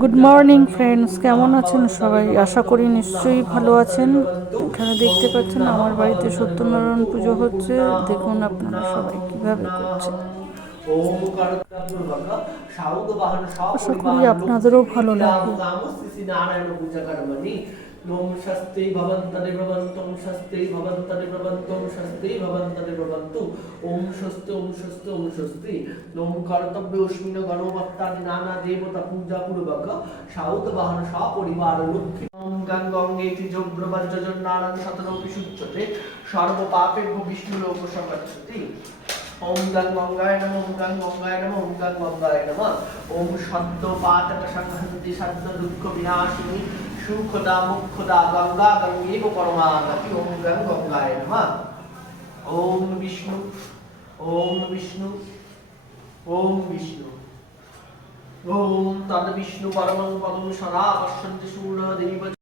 Good morning friends কেমন আছেন সবাই? আশা করি নিশ্চয়ই ভালো আছেন। এখানে দেখতে পাচ্ছেন আমার বাড়িতে সত্যনারায়ণ পুজো হচ্ছে। দেখুন আপনারা সবাই কীভাবে করছে। আশা করি আপনাদেরও ভালো লাগবে। ওম স্বস্তি ভবন্তরে ভবন্তম স্বস্তি ভবন্তরে ভবন্তম স্বস্তি ভবন্তরে ভবন্তু। ওম স্বস্তি ওম স্বস্তি ওম স্বস্তি। ওম কর্তব্য অস্মিন গণবত্তাদি নানা দেবতা পূজা পূর্বক সাউত বাহন সপরিবার লক্ষ্মী ওম গং গঙ্গেতি যোগ্রবর শতরূপী সূচ্যতে। বিষ্ণু লোক সগচ্ছতি ওম গং গঙ্গায় নম, ওম গঙ্গায় নম, ওম গঙ্গায় নম। ওম সদ্য দুঃখ বিনাশিনী সুখদা মুখদা গঙ্গা গঙ্গেব পরমাগতি, ওম গং গঙ্গায় নম। ওম বিষ্ণু ওম বিষ্ণু ওম বিষ্ণু। ওম তদ বিষ্ণু পরমং পদম সদা পশ্যন্তি শূল দেব